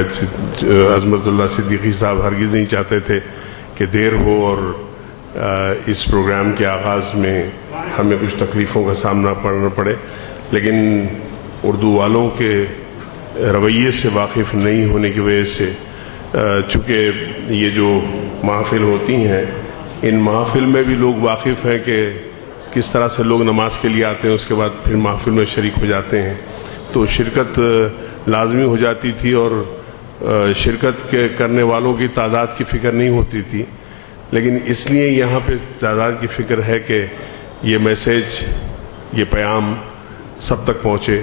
عظمت اللہ صدیقی صاحب ہرگز نہیں چاہتے تھے کہ دیر ہو اور اس پروگرام کے آغاز میں ہمیں کچھ تکلیفوں کا سامنا کرنا پڑے، لیکن اردو والوں کے رویے سے واقف نہیں ہونے کی وجہ سے چونکہ یہ جو محافل ہوتی ہیں ان محافل میں بھی لوگ واقف ہیں کہ کس طرح سے لوگ نماز کے لیے آتے ہیں، اس کے بعد پھر محافل میں شریک ہو جاتے ہیں، تو شرکت لازمی ہو جاتی تھی اور شرکت کے کرنے والوں کی تعداد کی فکر نہیں ہوتی تھی، لیکن اس لیے یہاں پہ تعداد کی فکر ہے کہ یہ میسیج، یہ پیام سب تک پہنچے،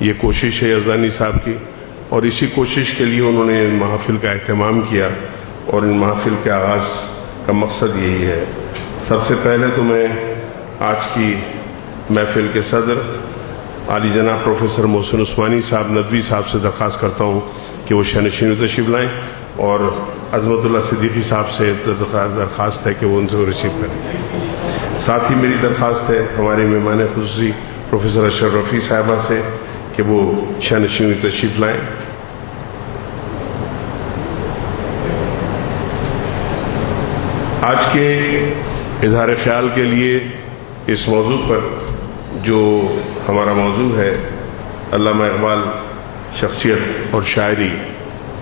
یہ کوشش ہے یزدانی صاحب کی، اور اسی کوشش کے لیے انہوں نے ان محافل کا اہتمام کیا، اور ان محافل کے آغاز کا مقصد یہی ہے۔ سب سے پہلے تو میں آج کی محفل کے صدر عالی جناب پروفیسر محسن عثمانی صاحب ندوی صاحب سے درخواست کرتا ہوں کہ وہ شہنشین میں تشریف لائیں، اور عظمت اللہ صدیقی صاحب سے درخواست ہے کہ وہ ان سے ریسیو کریں۔ ساتھ ہی میری درخواست ہے ہمارے مہمان خصوصی پروفیسر اشرف رفیع صاحبہ سے کہ وہ شہنشین میں تشریف لائیں۔ آج کے اظہار خیال کے لیے اس موضوع پر جو ہمارا موضوع ہے علامہ اقبال شخصیت اور شاعری،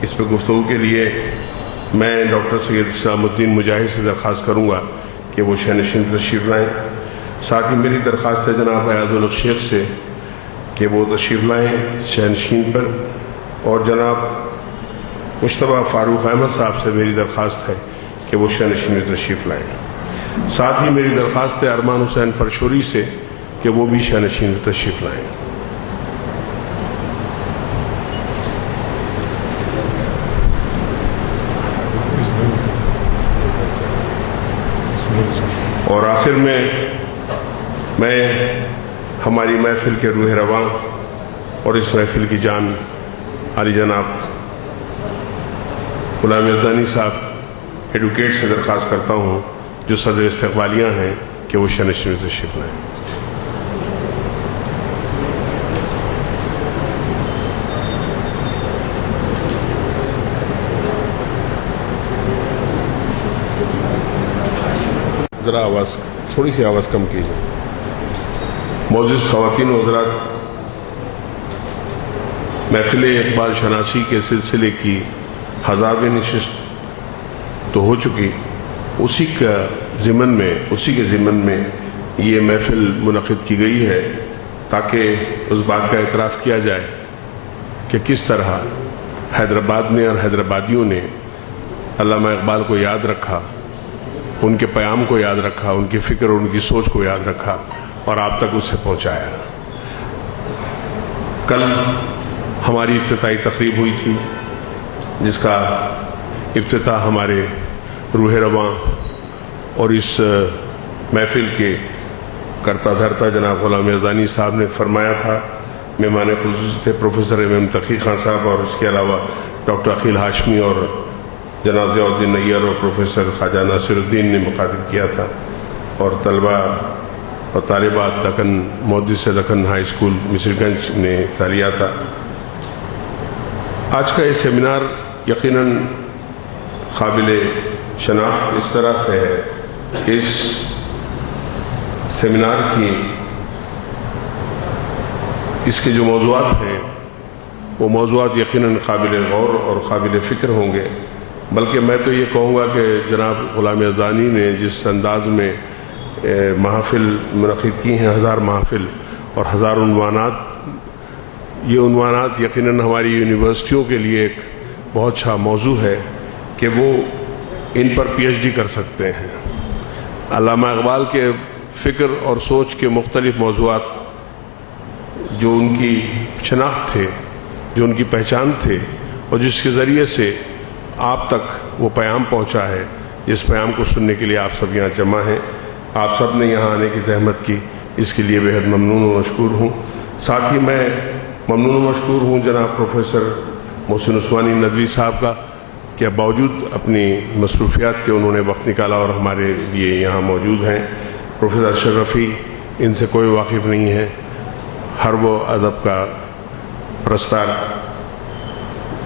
اس پہ گفتگو کے لیے میں ڈاکٹر سید اسلام الدین مجاہد سے درخواست کروں گا کہ وہ شہنشین تشریف لائیں۔ ساتھ ہی میری درخواست ہے جناب ایاز الحق شیخ سے کہ وہ تشریف لائیں شہنشین پر، اور جناب مجتبیٰ فاروق احمد صاحب سے میری درخواست ہے کہ وہ شہنشین میں تشریف لائیں۔ ساتھ ہی میری درخواست ہے ارمان حسین فرشوری سے کہ وہ بھی شہنشین میں تشریف لائیں۔ اور آخر میں ہماری محفل کے روح رواں اور اس محفل کی جان عالی جناب غلام یزدانی صاحب ایڈوکیٹ سے درخواست کرتا ہوں جو صدر استقبالیہ ہیں کہ وہ شہنشین میں تشریف لائیں۔ ذرا آواز تھوڑی سی آواز کم کیجیے۔ معزز خواتین و حضرات، محفل اقبال شناسی کے سلسلے کی 1000ویں نشست تو ہو چکی، اسی کے ضمن میں یہ محفل منعقد کی گئی ہے تاکہ اس بات کا اعتراف کیا جائے کہ کس طرح حیدرآباد نے اور حیدرآبادیوں نے علامہ اقبال کو یاد رکھا، ان کے پیام کو یاد رکھا، ان کی فکر اور ان کی سوچ کو یاد رکھا اور آپ تک اسے پہنچایا۔ کل ہماری افتتاحی تقریب ہوئی تھی جس کا افتتاح ہمارے روح رواں اور اس محفل کے کرتا دھرتا جناب غلام یزدانی صاحب نے فرمایا تھا۔ مہمان خصوصی تھے پروفیسر ایم تقی خان صاحب، اور اس کے علاوہ ڈاکٹر عقیل ہاشمی اور جناب ضیاء الدین نیار اور پروفیسر خواجہ ناصر الدین نے مخاطب کیا تھا، اور طلبہ اور طالبات محدث دکن ہائی اسکول مصری گنج نے حصہ لیا تھا۔ آج کا یہ سیمینار یقیناً قابل شناخت اس طرح سے ہے کہ اس سیمینار اس کے جو موضوعات ہیں وہ موضوعات یقیناً قابل غور اور قابل فکر ہوں گے، بلکہ میں تو یہ کہوں گا کہ جناب غلام یزدانی نے جس انداز میں محافل منعقد کی ہیں، 1000 محافل اور 1000 عنوانات، یہ عنوانات یقیناً ہماری یونیورسٹیوں کے لیے ایک بہت اچھا موضوع ہے کہ وہ ان پر پی ایچ ڈی کر سکتے ہیں۔ علامہ اقبال کے فکر اور سوچ کے مختلف موضوعات جو ان کی شناخت تھے، جو ان کی پہچان تھے، اور جس کے ذریعے سے آپ تک وہ پیام پہنچا ہے، جس پیام کو سننے کے لیے آپ سب یہاں جمع ہیں، آپ سب نے یہاں آنے کی زحمت کی، اس کے لیے بہت ممنون و مشکور ہوں۔ ساتھ ہی میں ممنون و مشکور ہوں جناب پروفیسر محسن عثمانی ندوی صاحب کا کہ باوجود اپنی مصروفیات کے انہوں نے وقت نکالا اور ہمارے لیے یہاں موجود ہیں۔ پروفیسر اشرف رفیع ان سے کوئی واقف نہیں ہے، ہر وہ ادب کا پرستار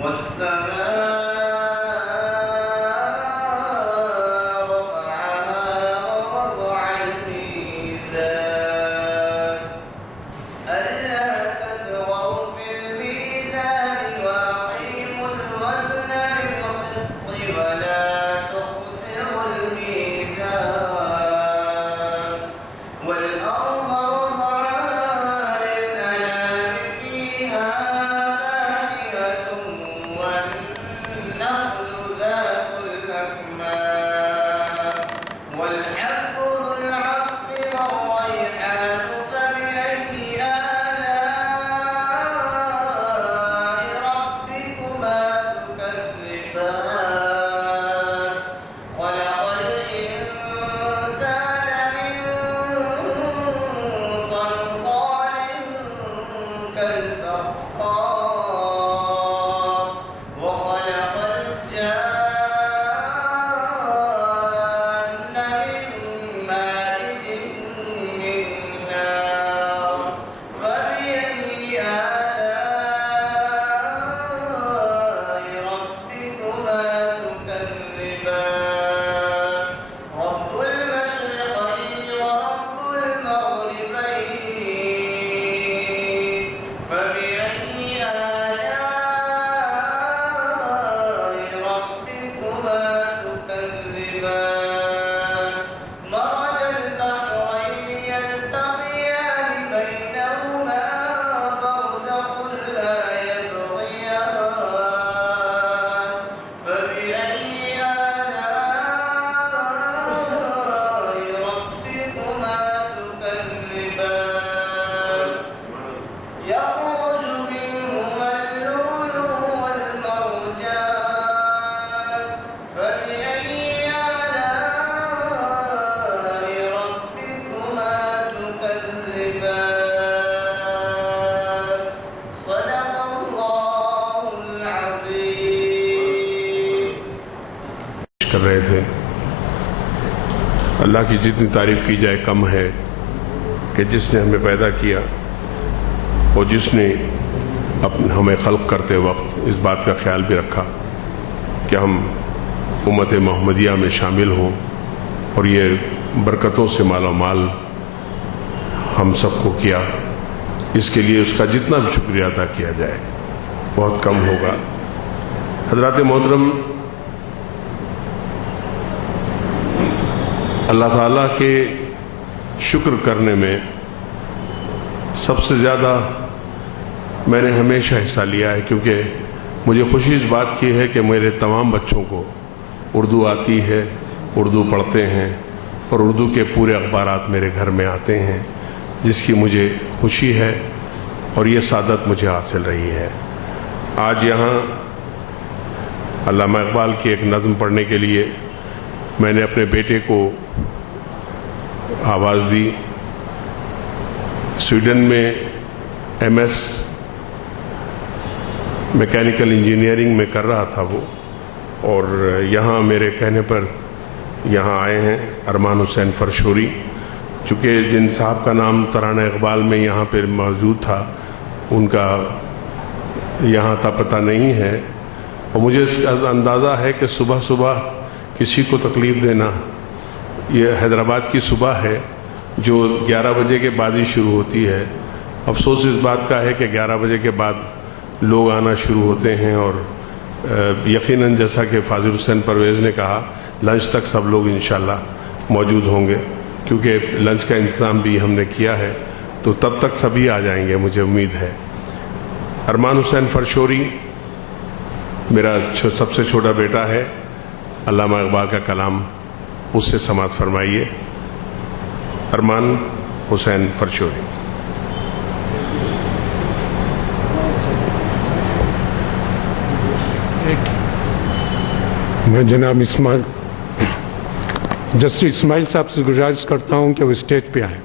والسماء کر رہے تھے. اللہ کی جتنی تعریف کی جائے کم ہے کہ جس نے ہمیں پیدا کیا اور جس نے ہمیں خلق کرتے وقت اس بات کا خیال بھی رکھا کہ ہم امت محمدیہ میں شامل ہوں اور یہ برکتوں سے مالا مال ہم سب کو کیا. اس کے لیے اس کا جتنا بھی شکریہ ادا کیا جائے بہت کم ہوگا. حضرات محترم، اللہ تعالیٰ کے شکر کرنے میں سب سے زیادہ میں نے ہمیشہ حصہ لیا ہے، کیونکہ مجھے خوشی اس بات کی ہے کہ میرے تمام بچوں کو اردو آتی ہے، اردو پڑھتے ہیں اور اردو کے پورے اخبارات میرے گھر میں آتے ہیں، جس کی مجھے خوشی ہے اور یہ سعادت مجھے حاصل رہی ہے. آج یہاں علامہ اقبال کی ایک نظم پڑھنے کے لیے میں نے اپنے بیٹے کو آواز دی. سویڈن میں MS میکینیکل انجینئرنگ میں کر رہا تھا وہ، اور یہاں میرے کہنے پر یہاں آئے ہیں. ارمان حسین فرشوری، چونکہ جن صاحب کا نام ترانہ اقبال میں یہاں پہ موجود تھا ان کا یہاں تا پتہ نہیں ہے، اور مجھے اس کا اندازہ ہے کہ صبح صبح کسی کو تکلیف دینا، یہ حیدرآباد کی صبح ہے جو 11 بجے کے بعد ہی شروع ہوتی ہے. افسوس اس بات کا ہے کہ 11 بجے کے بعد لوگ آنا شروع ہوتے ہیں، اور یقیناً جیسا کہ فاضل حسین پرویز نے کہا لنچ تک سب لوگ انشاءاللہ موجود ہوں گے، کیونکہ لنچ کا انتظام بھی ہم نے کیا ہے، تو تب تک سبھی آ جائیں گے مجھے امید ہے. ارمان حسین فرشوری میرا سب سے چھوٹا بیٹا ہے. علامہ اقبال کا کلام اس سے سماعت فرمائیے. ارمان حسین فرشوری. میں جناب جسٹس اسماعیل صاحب سے گزارش کرتا ہوں کہ وہ اسٹیج پہ آئیں.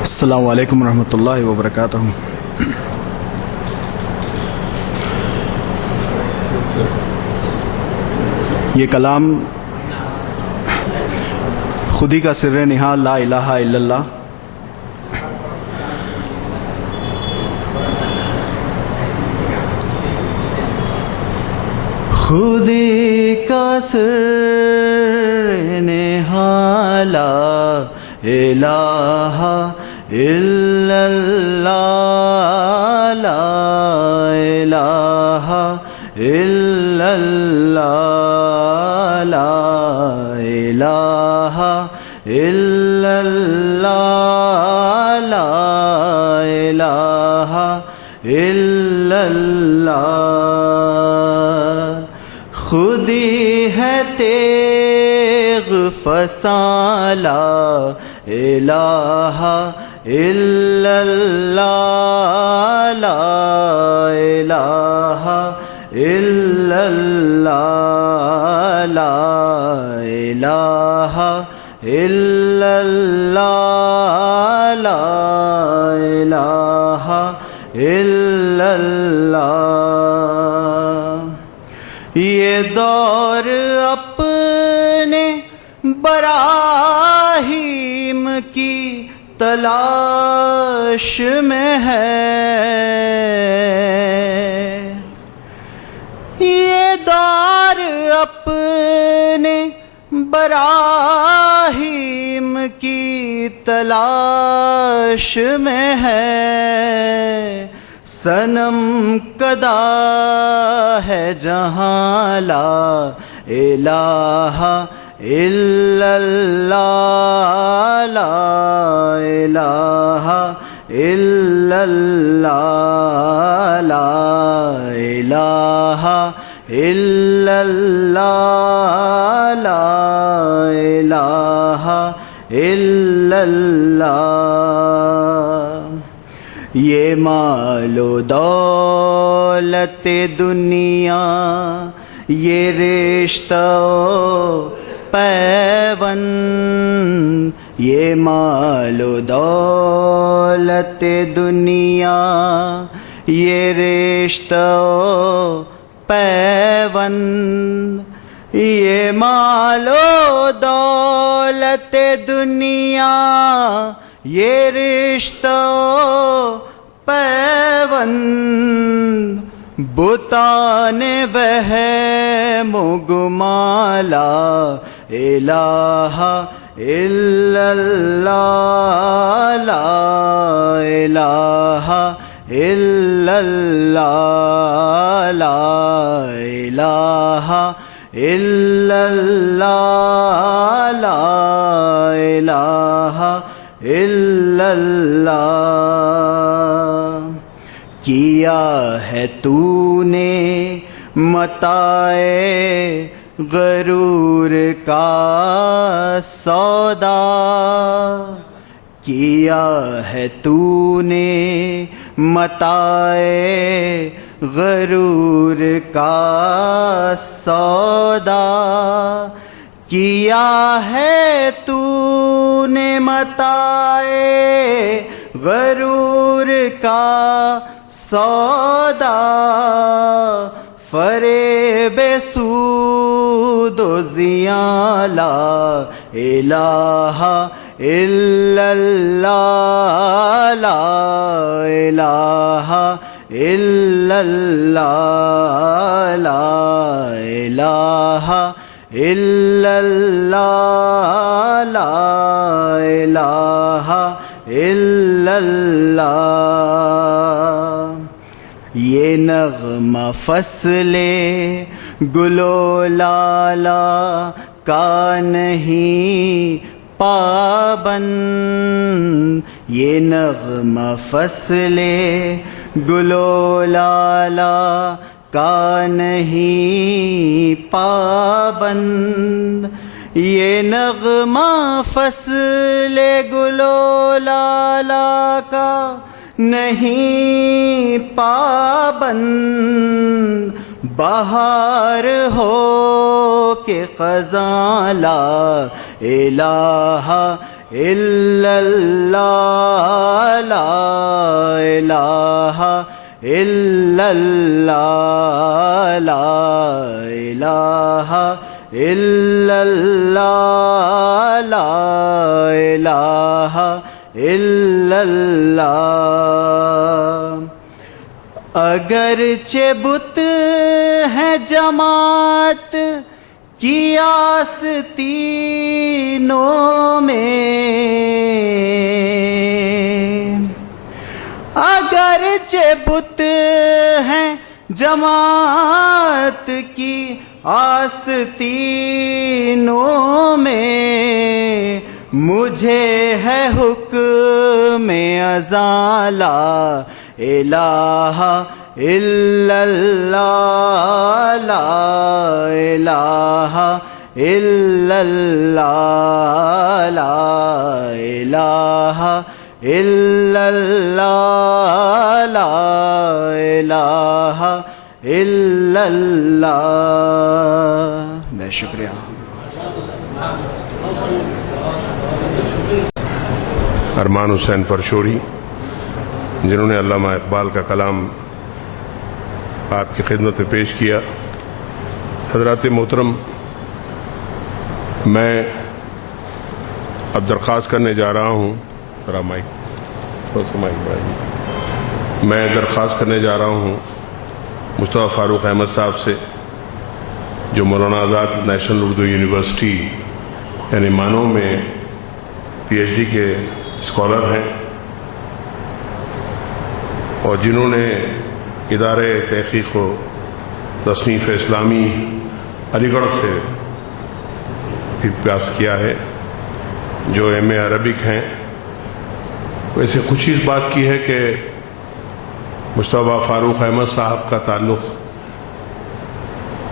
السلام علیکم ورحمۃ اللہ وبرکاتہ. یہ کلام خودی کا سر نہا لا الہ الا اللہ. خودی کا سر نہا لا الہ الا اللہ، لا الہ الا اللہ، لا الہ الا اللہ، لا الہ الا اللہ. خودی ہے تیغ فساں، لا الہ الا اللہ، لا الہ الا اللہ، لا الہ الا اللہ، لا الہ الا اللہ. یہ دور اپنے براہیم کی تلاش میں ہے، یہ دور اپنے براہیم کی تلاش میں ہے. صنم کدا ہے جہاں، لا الہ الا اللہ، لا الہ الا اللہ، لا الہ الا اللہ، لا الہ الا اللہ. یہ مال و دولت دنیا، یہ رشتہ پیوند یہ مال و دولت دنیا یہ رشتہ و پیوند یہ مال و دولت دنیا یہ رشتہ و پیوند بتان وہم و گما لا الہ الا اللہ لا الہ الا اللہ لا الہ الا اللہ لا الہ الا اللہ کیا ہے تو نے متاع غرور کا سودا کیا ہے تو نے متاع غرور کا سودا کیا ہے تو نے متاع غرور کا سودا فریب سود و زیاں لا الہ الا اللہ لا الہ الا اللہ لا الہ الا اللہ لا الہ الا اللہ یہ نغمہ فصل گل و لالا کا نہیں پابند یہ نغمہ فصل گل و لالا کا نہیں پابند یہ نغمہ فصل گل و لالا کا نہیں پابند بہار ہو کہ خزاں لا الہ الا اللہ لا الہ الا اللہ لا الہ الا اللہ لا الہ الا اللہ اگرچہ بت ہے جماعت کی آستینوں میں اگرچہ بت ہیں جماعت کی آستینوں میں مجھے ہے حکم ازاں لا الہ الا اللہ لا الہ الا اللہ لا الہ الا اللہ لا الہ الا اللہ بہت شکریہ ارمان حسین فرشوری جنہوں نے علامہ اقبال کا کلام آپ کی خدمت میں پیش کیا. حضرات محترم، میں اب درخواست کرنے جا رہا ہوں میں درخواست کرنے جا رہا ہوں مصطفیٰ فاروق احمد صاحب سے، جو مولانا آزاد نیشنل اردو یونیورسٹی یعنی معنوں میں پی ایچ ڈی کے اسکالر ہیں اور جنہوں نے ادارے تحقیق و تصنیف اسلامی علی گڑھ سے بھی پاس کیا ہے، جو ایم اے عربک ہیں. ویسے خوشی اس بات کی ہے کہ مصطفیٰ فاروق احمد صاحب کا تعلق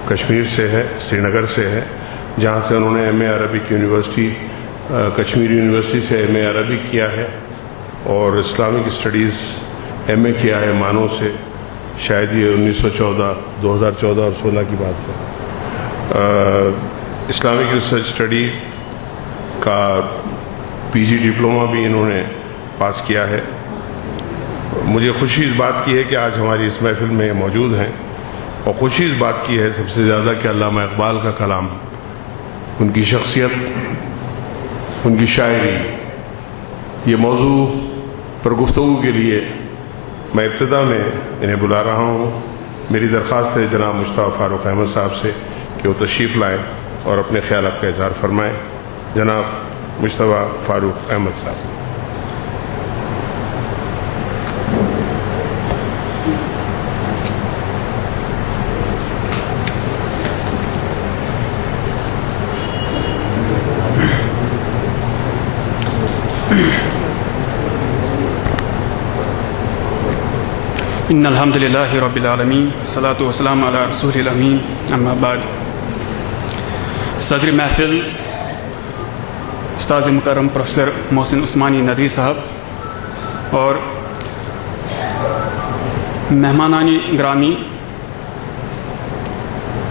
کشمیر سے ہے، سری نگر سے ہے، جہاں سے انہوں نے ایم اے عربک یونیورسٹی کشمیر یونیورسٹی سے ایم اے عربک کیا ہے اور اسلامک اسٹڈیز ایم اے کیا ہے معنوں سے. شاید یہ 2014 اور 16 کی بات ہے. اسلامک ریسرچ اسٹڈی کا PG ڈپلوما بھی انہوں نے پاس کیا ہے. مجھے خوشی اس بات کی ہے کہ آج ہماری اس محفل میں موجود ہیں, اور خوشی اس بات کی ہے سب سے زیادہ کہ علامہ اقبال کا کلام, ان کی شخصیت, ان کی شاعری, یہ موضوع پر گفتگو کے لیے میں ابتدا میں انہیں بلا رہا ہوں. میری درخواست ہے جناب مشتبہ فاروق احمد صاحب سے کہ وہ تشریف لائیں اور اپنے خیالات کا اظہار فرمائیں. جناب مشتبہ فاروق احمد صاحب. ان الحمد للہ رب العالمین والصلاۃ والسلام علی رسول الامین اما بعد. صدر محفل استاذ مکرم پروفیسر محسن عثمانی ندوی صاحب اور مہمانان گرامی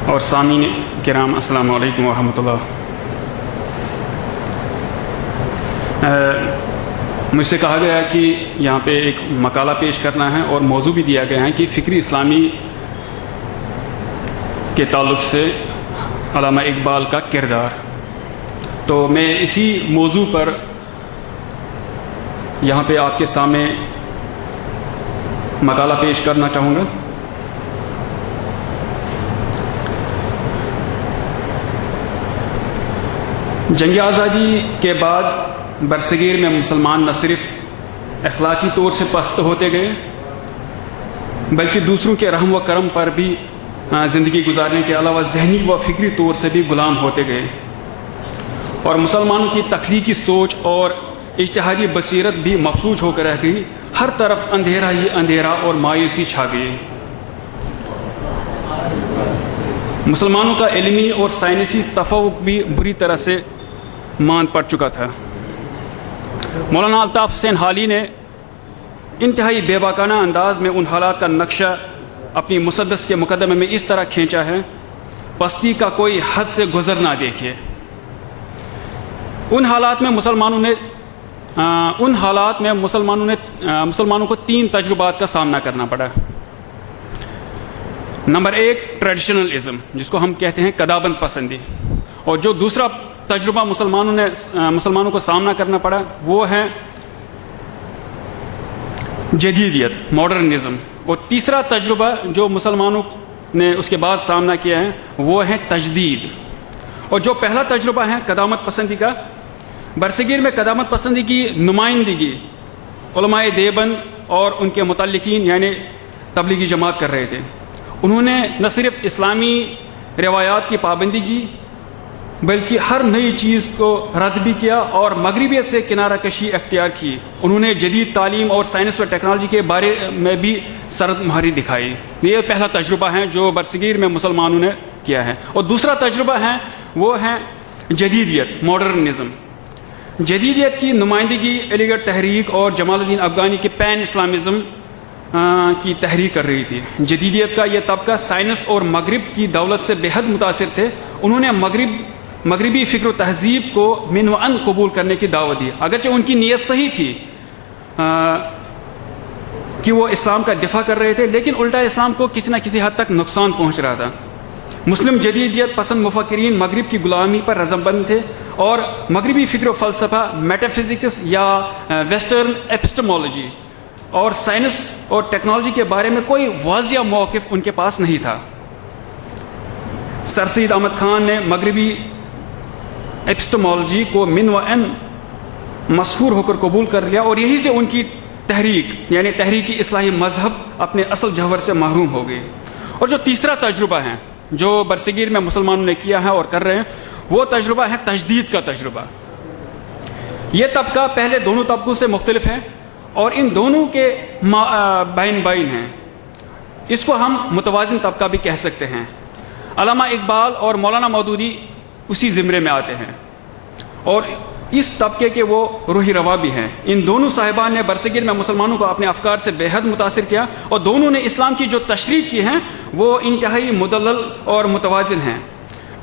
اور سامعین کرام، السلام علیکم ورحمۃ اللہ. مجھ سے کہا گیا کہ یہاں پہ ایک مقالہ پیش کرنا ہے اور موضوع بھی دیا گیا ہے کہ فکری اسلامی کے تعلق سے علامہ اقبال کا کردار. تو میں اسی موضوع پر یہاں پہ آپ کے سامنے مقالہ پیش کرنا چاہوں گا. جنگ آزادی کے بعد برصغیر میں مسلمان نہ صرف اخلاقی طور سے پست ہوتے گئے بلکہ دوسروں کے رحم و کرم پر بھی زندگی گزارنے کے علاوہ ذہنی و فکری طور سے بھی غلام ہوتے گئے، اور مسلمانوں کی تخلیقی سوچ اور اجتہادی بصیرت بھی مفلوج ہو کر رہ گئی. ہر طرف اندھیرا ہی اندھیرا اور مایوسی چھا گئی. مسلمانوں کا علمی اور سائنسی تفوق بھی بری طرح سے ماند پڑ چکا تھا. مولانا الطاف حسین حالی نے انتہائی بے باکانہ انداز میں ان حالات کا نقشہ اپنی مسدس کے مقدمے میں اس طرح کھینچا ہے: پستی کا کوئی حد سے گزر نہ دیکھے. ان حالات میں مسلمانوں کو 3 تجربات کا سامنا کرنا پڑا. نمبر 1، ٹریڈیشنلزم، جس کو ہم کہتے ہیں قدامت پسندی. اور جو دوسرا تجربہ مسلمانوں کو سامنا کرنا پڑا وہ ہے جدیدیت، ماڈرنزم. اور تیسرا تجربہ جو مسلمانوں نے اس کے بعد سامنا کیا ہے وہ ہے تجدید. اور جو پہلا تجربہ ہے قدامت پسندی کا، برصغیر میں قدامت پسندی کی نمائندگی علماء دیوبند اور ان کے متعلقین یعنی تبلیغی جماعت کر رہے تھے. انہوں نے نہ صرف اسلامی روایات کی پابندی کی بلکہ ہر نئی چیز کو رد بھی کیا اور مغربیت سے کنارہ کشی اختیار کی. انہوں نے جدید تعلیم اور سائنس و ٹیکنالوجی کے بارے میں بھی سرد مہاری دکھائی. یہ پہلا تجربہ ہے جو برصغیر میں مسلمانوں نے کیا ہے. اور دوسرا تجربہ ہے وہ ہے جدیدیت، ماڈرنزم. جدیدیت کی نمائندگی علی گڑھ تحریک اور جمال الدین افغانی کے پین اسلامزم کی تحریک کر رہی تھی. جدیدیت کا یہ طبقہ سائنس اور مغرب کی دولت سے بے حد متاثر تھے. انہوں نے مغربی فکر و تہذیب کو من و ان قبول کرنے کی دعوت دی، اگرچہ ان کی نیت صحیح تھی کہ وہ اسلام کا دفاع کر رہے تھے، لیکن الٹا اسلام کو کسی نہ کسی حد تک نقصان پہنچ رہا تھا. مسلم جدیدیت پسند مفکرین مغرب کی غلامی پر رضامند تھے اور مغربی فکر و فلسفہ، میٹافزکس یا ویسٹرن ایپسٹمولوجی اور سائنس اور ٹیکنالوجی کے بارے میں کوئی واضح موقف ان کے پاس نہیں تھا. سر سید احمد خان نے مغربی ایپسٹمولوجی کو من و ان مشہور ہو کر قبول کر لیا اور یہی سے ان کی تحریک یعنی تحریکی اصلاحی مذہب اپنے اصل جوہر سے محروم ہو گئی. اور جو تیسرا تجربہ ہے جو برصغیر میں مسلمانوں نے کیا ہے اور کر رہے ہیں وہ تجربہ ہے تجدید کا تجربہ. یہ طبقہ پہلے دونوں طبقوں سے مختلف ہے اور ان دونوں کے بین ہیں. اس کو ہم متوازن طبقہ بھی کہہ سکتے ہیں. علامہ اقبال اور مولانا مودودی اسی زمرے میں آتے ہیں اور اس طبقے کے وہ روحی روا بھی ہیں. ان دونوں صاحبان نے برصغیر میں مسلمانوں کو اپنے افکار سے بے حد متاثر کیا اور دونوں نے اسلام کی جو تشریح کی ہیں وہ انتہائی مدلل اور متوازن ہیں.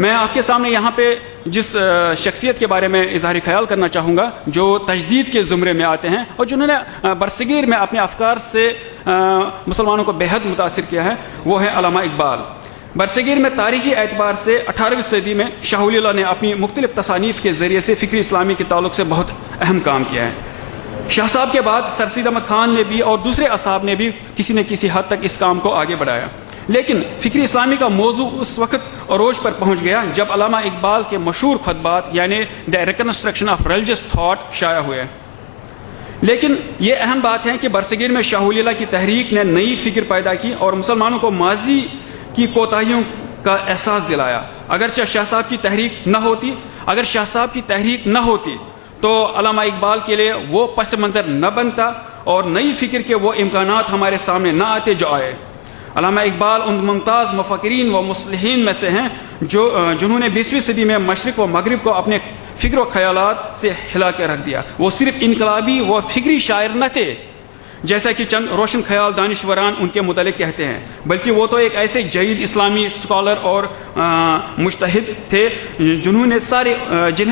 میں آپ کے سامنے یہاں پہ جس شخصیت کے بارے میں اظہار خیال کرنا چاہوں گا جو تجدید کے زمرے میں آتے ہیں اور جنہوں نے برصغیر میں اپنے افکار سے مسلمانوں کو بے حد متاثر کیا ہے، وہ ہے علامہ اقبال۔ برصغیر میں تاریخی اعتبار سے 18ویں صدی میں شاہ ولی اللہ نے اپنی مختلف تصانیف کے ذریعے سے فکری اسلامی کے تعلق سے بہت اہم کام کیا ہے۔ شاہ صاحب کے بعد سر سید احمد خان نے بھی اور دوسرے اصحاب نے بھی کسی نہ کسی حد تک اس کام کو آگے بڑھایا، لیکن فکری اسلامی کا موضوع اس وقت عروج پر پہنچ گیا جب علامہ اقبال کے مشہور خطبات یعنی دی ریکنسٹرکشن آف ریلیجس تھاٹ شائع ہوئے۔ لیکن یہ اہم بات ہے کہ برصغیر میں شاہ ولی اللہ کی تحریک نے نئی فکر پیدا کی اور مسلمانوں کو ماضی کی کوتاہیوں کا احساس دلایا۔ اگرچہ شاہ صاحب کی تحریک نہ ہوتی تو علامہ اقبال کے لیے وہ پس منظر نہ بنتا اور نئی فکر کے وہ امکانات ہمارے سامنے نہ آتے جو آئے۔ علامہ اقبال ان ممتاز مفکرین و مصلحین میں سے ہیں جنہوں نے 20ویں صدی میں مشرق و مغرب کو اپنے فکر و خیالات سے ہلا کے رکھ دیا۔ وہ صرف انقلابی و فکری شاعر نہ تھے جیسا کہ چند روشن خیال دانشوران ان کے متعلق کہتے ہیں، بلکہ وہ تو ایک ایسے جدید اسلامی اسکالر اور مجتہد تھے جنہیں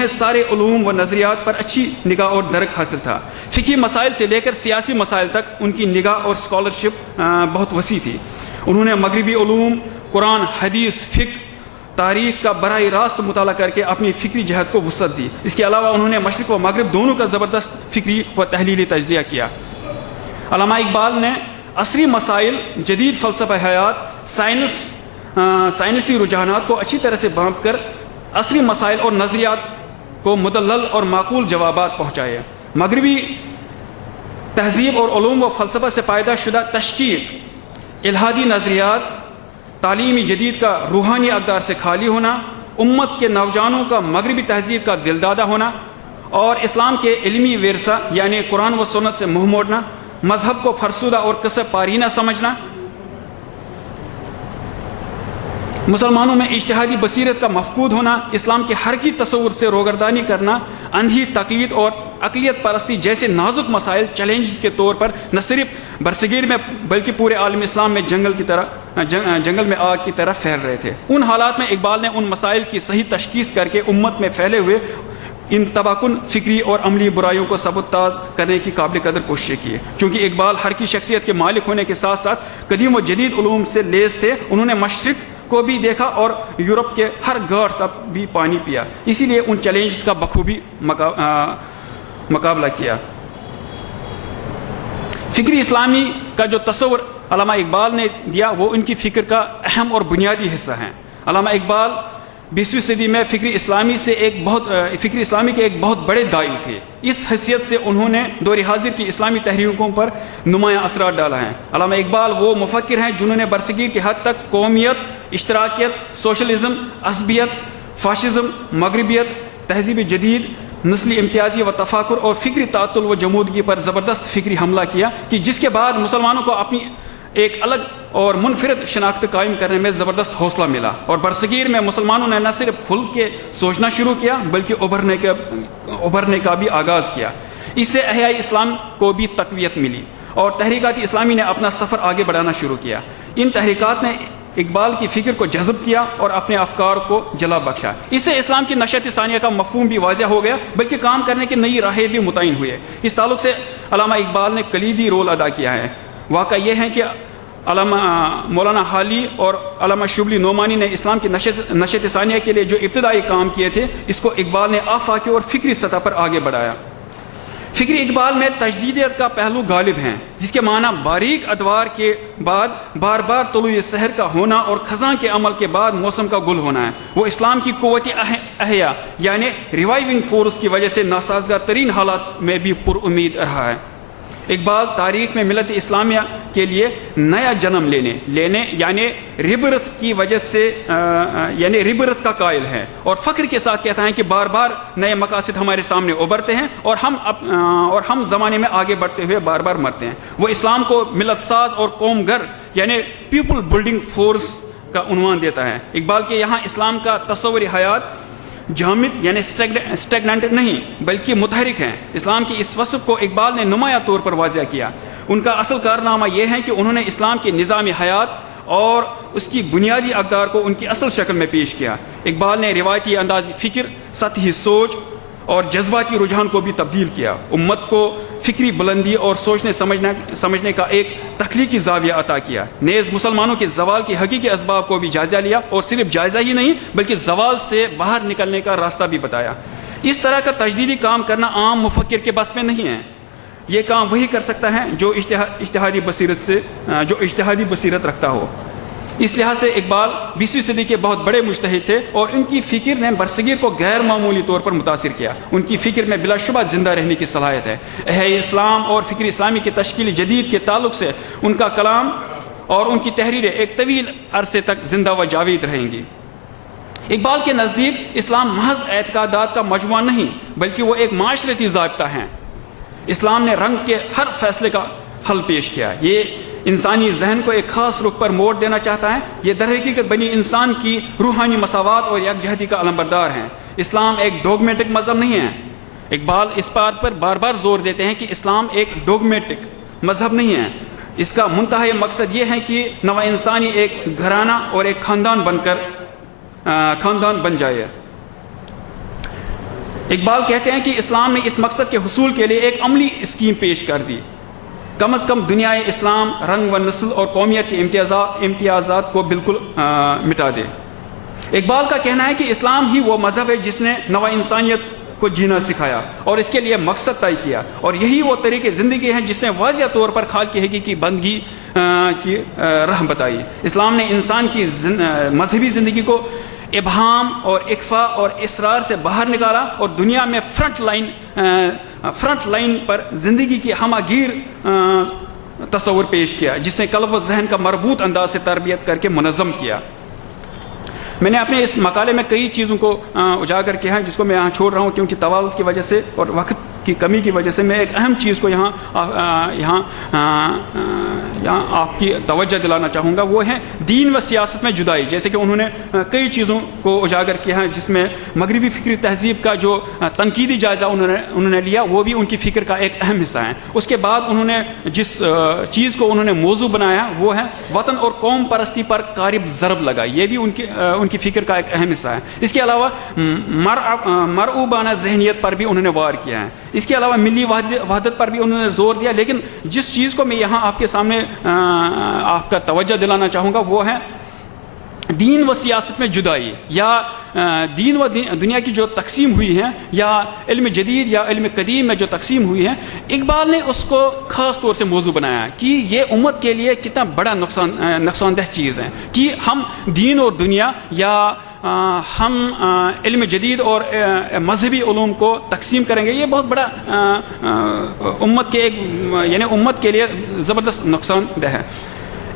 سارے علوم و نظریات پر اچھی نگاہ اور درک حاصل تھا۔ فقہی مسائل سے لے کر سیاسی مسائل تک ان کی نگاہ اور اسکالرشپ بہت وسیع تھی۔ انہوں نے مغربی علوم، قرآن، حدیث، فقہ، تاریخ کا براہ راست مطالعہ کر کے اپنی فکری جہت کو وسعت دی۔ اس کے علاوہ انہوں نے مشرق و مغرب دونوں کا زبردست فکری و تحلیلی تجزیہ کیا۔ علامہ اقبال نے عصری مسائل، جدید فلسفہ حیات، سائنسی رجحانات کو اچھی طرح سے بانٹ کر عصری مسائل اور نظریات کو مدلل اور معقول جوابات پہنچائے۔ مغربی تہذیب اور علوم و فلسفہ سے پیدا شدہ تشکیق، الہادی نظریات، تعلیمی جدید کا روحانی اقدار سے خالی ہونا، امت کے نوجوانوں کا مغربی تہذیب کا دلدادہ ہونا اور اسلام کے علمی ورثہ یعنی قرآن و سنت سے منہ موڑنا، مذہب کو فرسودہ اور کسب پارینہ سمجھنا، مسلمانوں میں اجتہادی بصیرت کا مفقود ہونا، اسلام کے ہر کی تصور سے روگردانی کرنا، اندھی تقلید اور اقلیت پرستی جیسے نازک مسائل چیلنجز کے طور پر نہ صرف برصغیر میں بلکہ پورے عالم اسلام میں جنگل میں آگ کی طرح پھیل رہے تھے۔ ان حالات میں اقبال نے ان مسائل کی صحیح تشخیص کر کے امت میں پھیلے ہوئے ان تباکن فکری اور عملی برائیوں کو سبکتاز کرنے کی قابل قدر کوششیں کی۔ چونکہ اقبال ہر کی شخصیت کے مالک ہونے کے ساتھ ساتھ قدیم و جدید علوم سے لیس تھے، انہوں نے مشرق کو بھی دیکھا اور یورپ کے ہر گھاٹ کا بھی پانی پیا، اسی لیے ان چیلنجز کا بخوبی مقابلہ کیا۔ فکری اسلامی کا جو تصور علامہ اقبال نے دیا وہ ان کی فکر کا اہم اور بنیادی حصہ ہیں۔ علامہ اقبال 20ویں صدی میں فکری اسلامی کے ایک بہت بڑے داعی تھے۔ اس حیثیت سے انہوں نے دور حاضر کی اسلامی تحریکوں پر نمایاں اثرات ڈالا ہے۔ علامہ اقبال وہ مفکر ہیں جنہوں نے برصغیر کی حد تک قومیت، اشتراکیت، سوشلزم، عصبیت، فاشزم، مغربیت، تہذیب جدید، نسلی امتیازی و تفاخر اور فکری تعطل و جمودگی پر زبردست فکری حملہ کیا کہ جس کے بعد مسلمانوں کو اپنی ایک الگ اور منفرد شناخت قائم کرنے میں زبردست حوصلہ ملا اور برصغیر میں مسلمانوں نے نہ صرف کھل کے سوچنا شروع کیا بلکہ ابھرنے کا بھی آغاز کیا۔ اس سے احیاء اسلام کو بھی تقویت ملی اور تحریکات اسلامی نے اپنا سفر آگے بڑھانا شروع کیا۔ ان تحریکات نے اقبال کی فکر کو جذب کیا اور اپنے افکار کو جلا بخشا۔ اس سے اسلام کی نشأت ثانیہ کا مفہوم بھی واضح ہو گیا بلکہ کام کرنے کی نئی راہیں بھی متعین ہوئے۔ اس تعلق سے علامہ اقبال نے کلیدی رول ادا کیا ہے۔ واقعہ یہ ہے کہ علامہ مولانا حالی اور علامہ شبلی نعمانی نے اسلام کی نشأت ثانیہ کے لیے جو ابتدائی کام کیے تھے اس کو اقبال نے آفاقی اور فکری سطح پر آگے بڑھایا۔ فکری اقبال میں تجدیدیت کا پہلو غالب ہیں جس کے معنی باریک ادوار کے بعد بار بار طلوع سحر کا ہونا اور خزاں کے عمل کے بعد موسم کا گل ہونا ہے۔ وہ اسلام کی قوت احیا یعنی ریوائیونگ فورس کی وجہ سے ناسازگار ترین حالات میں بھی پر امید رہا ہے۔ اقبال تاریخ میں ملت اسلامیہ کے لیے نیا جنم لینے یعنی ریبرتھ کی وجہ سے یعنی ریبرتھ کا قائل ہے اور فخر کے ساتھ کہتا ہے کہ بار بار نئے مقاصد ہمارے سامنے ابھرتے ہیں اور ہم زمانے میں آگے بڑھتے ہوئے بار بار مرتے ہیں۔ وہ اسلام کو ملت ساز اور قوم گر یعنی پیپل بلڈنگ فورس کا عنوان دیتا ہے۔ اقبال کے یہاں اسلام کا تصور حیات جامد یعنی اسٹیگننٹ نہیں بلکہ متحرک ہیں۔ اسلام کی اس وصف کو اقبال نے نمایاں طور پر واضح کیا۔ ان کا اصل کارنامہ یہ ہے کہ انہوں نے اسلام کے نظام حیات اور اس کی بنیادی اقدار کو ان کی اصل شکل میں پیش کیا۔ اقبال نے روایتی انداز فکر، سطحی سوچ اور جذباتی رجحان کو بھی تبدیل کیا، امت کو فکری بلندی اور سوچنے سمجھنے کا ایک تخلیقی زاویہ عطا کیا، نیز مسلمانوں کے زوال کے حقیقی اسباب کو بھی جائزہ لیا، اور صرف جائزہ ہی نہیں بلکہ زوال سے باہر نکلنے کا راستہ بھی بتایا۔ اس طرح کا تجدیدی کام کرنا عام مفکر کے بس میں نہیں ہے، یہ کام وہی کر سکتا ہے جو اجتہادی بصیرت رکھتا ہو۔ اس لحاظ سے اقبال 20ویں صدی کے بہت بڑے مجتہد تھے، اور ان کی فکر نے برصغیر کو غیر معمولی طور پر متاثر کیا۔ ان کی فکر میں بلا شبہ زندہ رہنے کی صلاحیت ہے۔ احیاء اسلام اور فکر اسلامی کی تشکیل جدید کے تعلق سے ان کا کلام اور ان کی تحریریں ایک طویل عرصے تک زندہ و جاوید رہیں گی۔ اقبال کے نزدیک اسلام محض اعتقادات کا مجموعہ نہیں بلکہ وہ ایک معاشرتی ضابطہ ہے۔ اسلام نے رنگ کے ہر فیصلے کا حل پیش کیا، یہ انسانی ذہن کو ایک خاص رخ پر موڑ دینا چاہتا ہے، یہ در حقیقت بنی انسان کی روحانی مساوات اور یکجہتی کا علمبردار ہے۔ اسلام ایک ڈوگمیٹک مذہب نہیں ہے۔ اقبال اس بات پر بار بار زور دیتے ہیں کہ اسلام ایک ڈوگمیٹک مذہب نہیں ہے، اس کا منتہی مقصد یہ ہے کہ نوع انسانی ایک گھرانہ اور ایک خاندان بن جائے۔ اقبال کہتے ہیں کہ اسلام نے اس مقصد کے حصول کے لیے ایک عملی اسکیم پیش کر دی، کم از کم دنیا اسلام رنگ و نسل اور قومیت کے امتیازات کو بالکل مٹا دے۔ اقبال کا کہنا ہے کہ اسلام ہی وہ مذہب ہے جس نے نوع انسانیت کو جینا سکھایا اور اس کے لیے مقصد طے کیا، اور یہی وہ طریقے زندگی ہیں جس نے واضح طور پر خالق کی حقیقی بندگی کی راہ بتائی۔ اسلام نے انسان کی مذہبی زندگی کو ابہام اور اخفاء اور اسرار سے باہر نکالا اور دنیا میں فرنٹ لائن پر زندگی کی ہماگیر تصور پیش کیا، جس نے قلب و ذہن کا مربوط انداز سے تربیت کر کے منظم کیا۔ میں نے اپنے اس مقالے میں کئی چیزوں کو اجاگر کیا ہے جس کو میں یہاں چھوڑ رہا ہوں کیونکہ طوال کی وجہ سے اور وقت کی کمی کی وجہ سے۔ میں ایک اہم چیز کو یہاں آپ کی توجہ دلانا چاہوں گا، وہ ہے دین و سیاست میں جدائی۔ جیسے کہ انہوں نے کئی چیزوں کو اجاگر کیا ہے جس میں مغربی فکری تہذیب کا جو تنقیدی جائزہ انہوں نے لیا وہ بھی ان کی فکر کا ایک اہم حصہ ہے۔ اس کے بعد انہوں نے جس چیز کو انہوں نے موضوع بنایا وہ ہے وطن اور قوم پرستی پر قارب ضرب لگائی، یہ بھی ان کی فکر کا ایک اہم حصہ ہے۔ اس کے علاوہ مرعوبانہ ذہنیت پر بھی انہوں نے وار کیا ہے۔ اس کے علاوہ ملی وحدت پر بھی انہوں نے زور دیا، لیکن جس چیز کو میں یہاں آپ کے سامنے آپ کا توجہ دلانا چاہوں گا وہ ہے دین و سیاست میں جدائی، یا دین و دنیا کی جو تقسیم ہوئی ہے، یا علم جدید یا علم قدیم میں جو تقسیم ہوئی ہے۔ اقبال نے اس کو خاص طور سے موضوع بنایا کہ یہ امت کے لیے کتنا بڑا نقصان دہ چیز ہے کہ ہم دین اور دنیا یا ہم علم جدید اور مذہبی علوم کو تقسیم کریں گے۔ یہ بہت بڑا امت کے لیے زبردست نقصان دہ ہے۔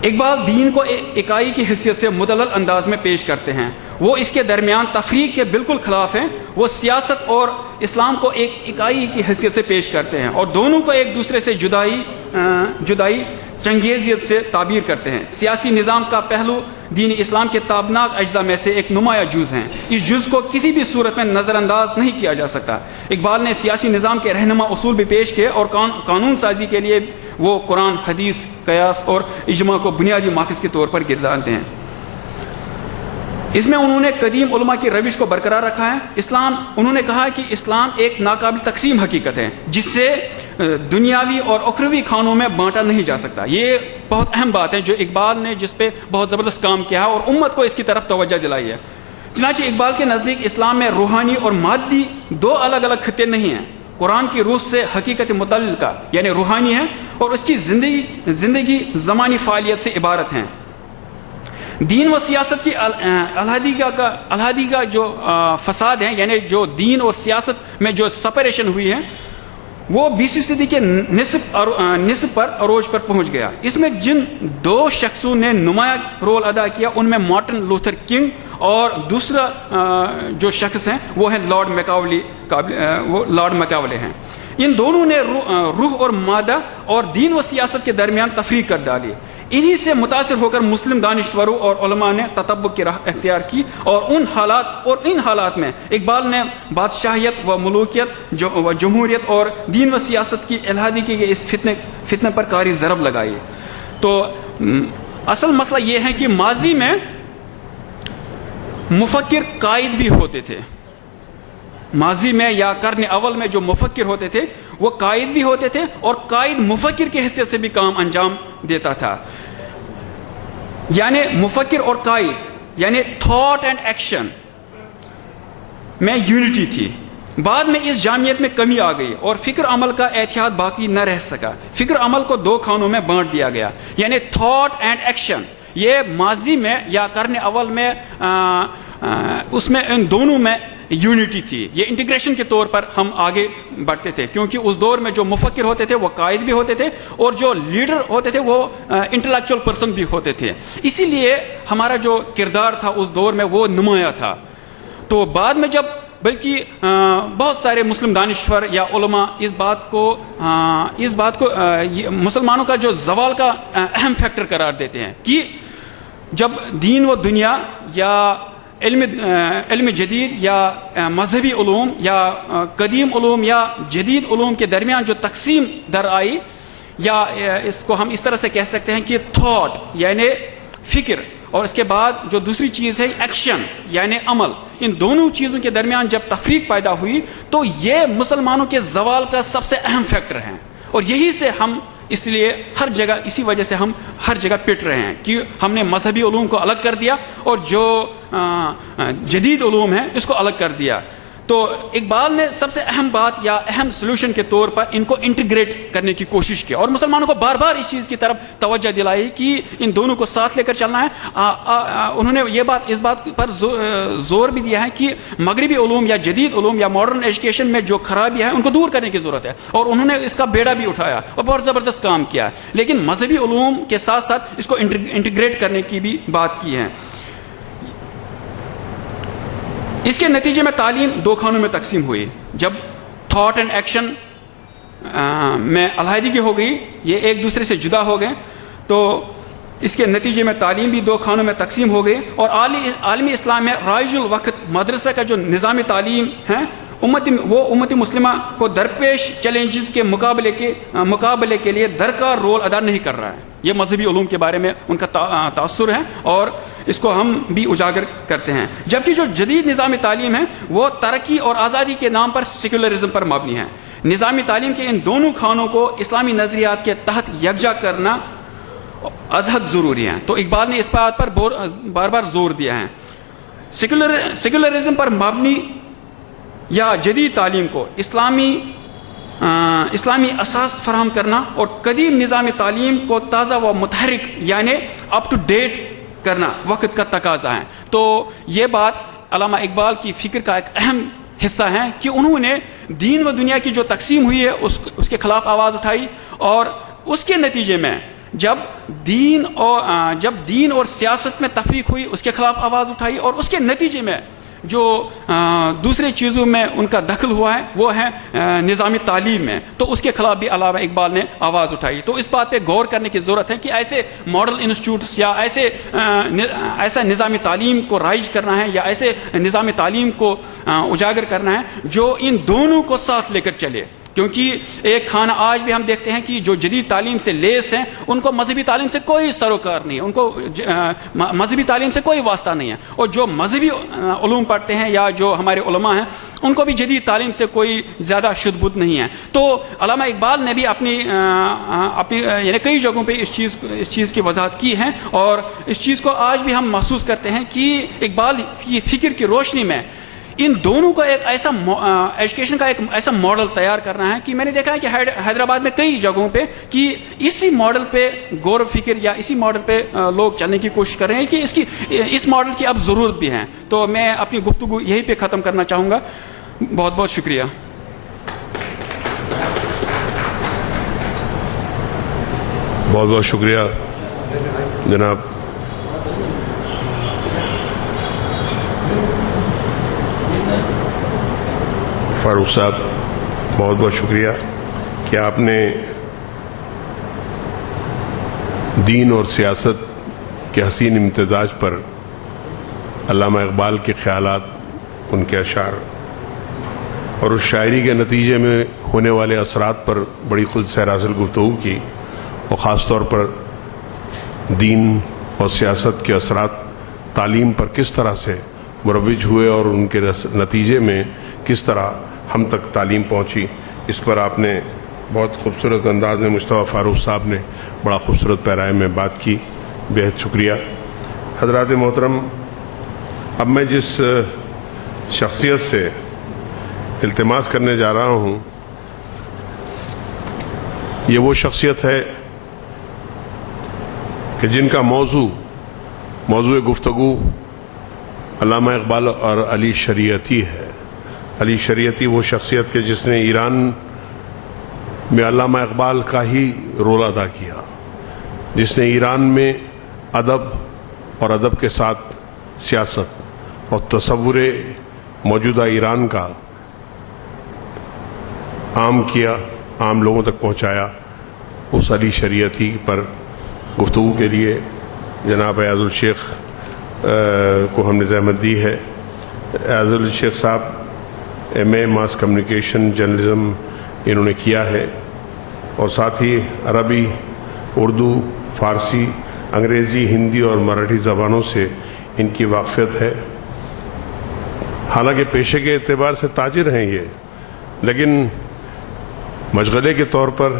اقبال دین کو اکائی کی حیثیت سے مدلل انداز میں پیش کرتے ہیں، وہ اس کے درمیان تفریق کے بالکل خلاف ہیں۔ وہ سیاست اور اسلام کو ایک اکائی کی حیثیت سے پیش کرتے ہیں اور دونوں کو ایک دوسرے سے جدائی چنگیزیت سے تعبیر کرتے ہیں۔ سیاسی نظام کا پہلو دین اسلام کے تابناک اجزاء میں سے ایک نمایاں جز ہیں، اس جز کو کسی بھی صورت میں نظر انداز نہیں کیا جا سکتا۔ اقبال نے سیاسی نظام کے رہنما اصول بھی پیش کیے اور قانون سازی کے لیے وہ قرآن، حدیث، قیاس اور اجماع کو بنیادی ماخذ کے طور پر گردانتے ہیں۔ اس میں انہوں نے قدیم علماء کی روش کو برقرار رکھا ہے۔ انہوں نے کہا کہ اسلام ایک ناقابل تقسیم حقیقت ہے جس سے دنیاوی اور اخروی خانوں میں بانٹا نہیں جا سکتا۔ یہ بہت اہم بات ہے جو اقبال نے جس پہ بہت زبردست کام کیا ہے اور امت کو اس کی طرف توجہ دلائی ہے۔ چنانچہ اقبال کے نزدیک اسلام میں روحانی اور مادی دو الگ الگ خطے نہیں ہیں۔ قرآن کی روح سے حقیقت متعلقہ یعنی روحانی ہے اور اس کی زندگی زمانی فعالیت سے عبارت ہیں۔ دین و سیاست کی علیحدگی کا جو فساد ہے، یعنی جو دین اور سیاست میں جو سپریشن ہوئی ہے، وہ 20ویں صدی کے نصف پر عروج پر پہنچ گیا۔ اس میں جن دو شخصوں نے نمایاں رول ادا کیا ان میں مارٹن لوتھر کنگ اور دوسرا جو شخص ہیں وہ ہے لارڈ میکاولے ہیں۔ ان دونوں نے روح اور مادہ اور دین و سیاست کے درمیان تفریق کر ڈالی۔ انہی سے متاثر ہو کر مسلم دانشوروں اور علماء نے تطبع کی راہ اختیار کی اور ان حالات میں اقبال نے بادشاہیت و ملوکیت و جمہوریت اور دین و سیاست کی علیحدگی کے اس فتنے پر کاری ضرب لگائی۔ تو اصل مسئلہ یہ ہے کہ ماضی میں مفکر قائد بھی ہوتے تھے. ماضی میں یا قرن اول میں جو مفکر ہوتے تھے وہ قائد بھی ہوتے تھے, اور قائد مفکر کی حیثیت سے بھی کام انجام دیتا تھا. یعنی مفکر اور قائد یعنی تھاٹ اینڈ ایکشن میں یونٹی تھی. بعد میں اس جامعیت میں کمی آ گئی اور فکر عمل کا اتحاد باقی نہ رہ سکا. فکر عمل کو دو خانوں میں بانٹ دیا گیا, یعنی تھاٹ اینڈ ایکشن. یہ ماضی میں یا قرن اول میں اس میں ان دونوں میں یونٹی تھی. یہ انٹیگریشن کے طور پر ہم آگے بڑھتے تھے, کیونکہ اس دور میں جو مفکر ہوتے تھے وہ قائد بھی ہوتے تھے, اور جو لیڈر ہوتے تھے وہ انٹلیکچوئل پرسن بھی ہوتے تھے. اسی لیے ہمارا جو کردار تھا اس دور میں وہ نمایاں تھا. تو بعد میں جب بلکہ بہت سارے مسلم دانشور یا علماء اس بات کو مسلمانوں کا جو زوال کا اہم فیکٹر قرار دیتے ہیں کہ جب دین و دنیا یا علم جدید یا مذہبی علوم یا قدیم علوم یا جدید علوم کے درمیان جو تقسیم در آئی, یا اس کو ہم اس طرح سے کہہ سکتے ہیں کہ تھاٹ یعنی فکر, اور اس کے بعد جو دوسری چیز ہے ایکشن یعنی عمل, ان دونوں چیزوں کے درمیان جب تفریق پیدا ہوئی تو یہ مسلمانوں کے زوال کا سب سے اہم فیکٹر ہیں. اور یہی سے ہم اس لیے ہر جگہ اسی وجہ سے ہم ہر جگہ پٹ رہے ہیں کہ ہم نے مذہبی علوم کو الگ کر دیا اور جو جدید علوم ہیں اس کو الگ کر دیا. تو اقبال نے سب سے اہم بات یا اہم سلوشن کے طور پر ان کو انٹیگریٹ کرنے کی کوشش کی, اور مسلمانوں کو بار بار اس چیز کی طرف توجہ دلائی کہ ان دونوں کو ساتھ لے کر چلنا ہے. انہوں نے اس بات پر زور بھی دیا ہے کہ مغربی علوم یا جدید علوم یا ماڈرن ایجوکیشن میں جو خرابیاں ہیں ان کو دور کرنے کی ضرورت ہے, اور انہوں نے اس کا بیڑا بھی اٹھایا اور بہت زبردست کام کیا. لیکن مذہبی علوم کے ساتھ ساتھ اس کو انٹیگریٹ کرنے کی بھی بات کی ہے. اس کے نتیجے میں تعلیم دو خانوں میں تقسیم ہوئی. جب تھاٹ اینڈ ایکشن میں علیحدگی ہو گئی, یہ ایک دوسرے سے جدا ہو گئے, تو اس کے نتیجے میں تعلیم بھی دو خانوں میں تقسیم ہو گئی. اور عالمی اسلام میں رائج الوقت مدرسہ کا جو نظام تعلیم ہے وہ امت مسلمہ کو درپیش چیلنجز کے مقابلے کے لیے درکار رول ادا نہیں کر رہا ہے. یہ مذہبی علوم کے بارے میں ان کا تاثر ہے اور اس کو ہم بھی اجاگر کرتے ہیں. جبکہ جو جدید نظام تعلیم ہے وہ ترقی اور آزادی کے نام پر سیکولرزم پر مبنی ہے. نظامی تعلیم کے ان دونوں خانوں کو اسلامی نظریات کے تحت یکجا کرنا ازحد ضروری ہے. تو اقبال نے اس بات پر بار بار زور دیا ہے. سیکولرزم پر مبنی یا جدید تعلیم کو اسلامی اساس فراہم کرنا اور قدیم نظام تعلیم کو تازہ و متحرک یعنی اپ ٹو ڈیٹ کرنا وقت کا تقاضا ہے. تو یہ بات علامہ اقبال کی فکر کا ایک اہم حصہ ہے کہ انہوں نے دین و دنیا کی جو تقسیم ہوئی ہے اس کے خلاف آواز اٹھائی, اور اس کے نتیجے میں جب دین اور سیاست میں تفریق ہوئی اس کے خلاف آواز اٹھائی, اور اس کے نتیجے میں جو دوسرے چیزوں میں ان کا دخل ہوا ہے وہ ہے نظامی تعلیم میں, تو اس کے خلاف بھی علامہ اقبال نے آواز اٹھائی. تو اس بات پہ غور کرنے کی ضرورت ہے کہ ایسے ماڈل انسٹیٹیوٹس یا ایسا نظامی تعلیم کو رائج کرنا ہے یا ایسے نظامی تعلیم کو اجاگر کرنا ہے جو ان دونوں کو ساتھ لے کر چلے. کیونکہ ایک خانہ آج بھی ہم دیکھتے ہیں کہ جو جدید تعلیم سے لیس ہیں ان کو مذہبی تعلیم سے کوئی سروکار نہیں ہے, ان کو مذہبی تعلیم سے کوئی واسطہ نہیں ہے, اور جو مذہبی علوم پڑھتے ہیں یا جو ہمارے علماء ہیں ان کو بھی جدید تعلیم سے کوئی زیادہ شدھ بدھ نہیں ہے. تو علامہ اقبال نے بھی اپنی یعنی کئی جگہوں پہ اس چیز کی وضاحت کی ہے, اور اس چیز کو آج بھی ہم محسوس کرتے ہیں کہ اقبال کی فکر کی روشنی میں ان دونوں کا ایک ایسا ایجوکیشن کا ایک ایسا ماڈل تیار کرنا ہے کہ میں نے دیکھا ہے کہ حیدرآباد میں کئی جگہوں پہ کہ اسی ماڈل پہ غور و فکر یا اسی ماڈل پہ لوگ چلنے کی کوشش کر رہے ہیں کہ اس ماڈل کی اب ضرورت بھی ہے. تو میں اپنی گفتگو یہی پہ ختم کرنا چاہوں گا. بہت بہت شکریہ. بہت بہت شکریہ جناب. فاروق صاحب بہت بہت شکریہ کہ آپ نے دین اور سیاست کے حسین امتزاج پر علامہ اقبال کے خیالات, ان کے اشعار اور اس شاعری کے نتیجے میں ہونے والے اثرات پر بڑی خود سیر حاصل گفتگو کی, اور خاص طور پر دین اور سیاست کے اثرات تعلیم پر کس طرح سے مروج ہوئے اور ان کے نتیجے میں کس طرح ہم تک تعلیم پہنچی، اس پر آپ نے بہت خوبصورت انداز میں مصطفیٰ فاروق صاحب نے بڑا خوبصورت پیرائے میں بات کی، بہت شکریہ۔ حضرات محترم، اب میں جس شخصیت سے التماس کرنے جا رہا ہوں یہ وہ شخصیت ہے کہ جن کا موضوع گفتگو علامہ اقبال اور علی شریعتی ہے۔ علی شریعتی وہ شخصیت کے جس نے ایران میں علامہ اقبال کا ہی رول ادا کیا، جس نے ایران میں ادب اور ادب کے ساتھ سیاست اور تصور موجودہ ایران کا عام کیا، عام لوگوں تک پہنچایا۔ اس علی شریعتی پر گفتگو کے لیے جناب ایاز الشیخ کو ہم نے زحمت دی ہے۔ ایاز الشیخ صاحب ایم ماس کمیونیکیشن جرنلزم انہوں نے کیا ہے، اور ساتھ ہی عربی، اردو، فارسی، انگریزی، ہندی اور مراٹھی زبانوں سے ان کی واقفیت ہے۔ حالانکہ پیشے کے اعتبار سے تاجر ہیں یہ، لیکن مشغلے کے طور پر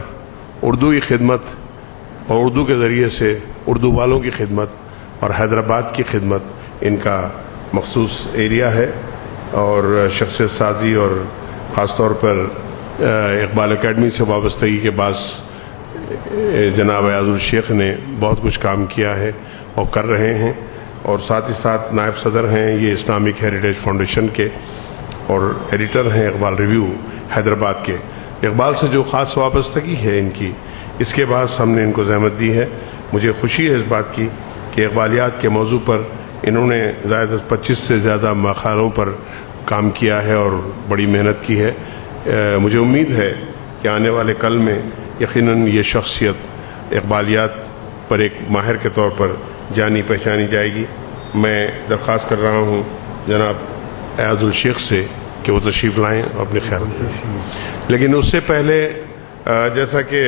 اردو کی خدمت اور اردو کے ذریعے سے اردو والوں کی خدمت اور حیدرآباد کی خدمت ان کا مخصوص ایریا ہے، اور شخصیت سازی اور خاص طور پر اقبال اکیڈمی سے وابستگی کے بعد جناب ایاز الشیخ نے بہت کچھ کام کیا ہے اور کر رہے ہیں، اور ساتھ ہی ساتھ نائب صدر ہیں یہ اسلامک ہیریٹیج فاؤنڈیشن کے، اور ایڈیٹر ہیں اقبال ریویو حیدرآباد کے۔ اقبال سے جو خاص وابستگی ہے ان کی، اس کے بعد ہم نے ان کو زحمت دی ہے۔ مجھے خوشی ہے اس بات کی کہ اقبالیات کے موضوع پر انہوں نے زائد از 25 سے زیادہ مقالوں پر کام کیا ہے اور بڑی محنت کی ہے۔ مجھے امید ہے کہ آنے والے کل میں یقیناً یہ شخصیت اقبالیات پر ایک ماہر کے طور پر جانی پہچانی جائے گی۔ میں درخواست کر رہا ہوں جناب ایاز الشیخ سے کہ وہ تشریف لائیں اپنے خیال میں۔ لیکن اس سے پہلے جیسا کہ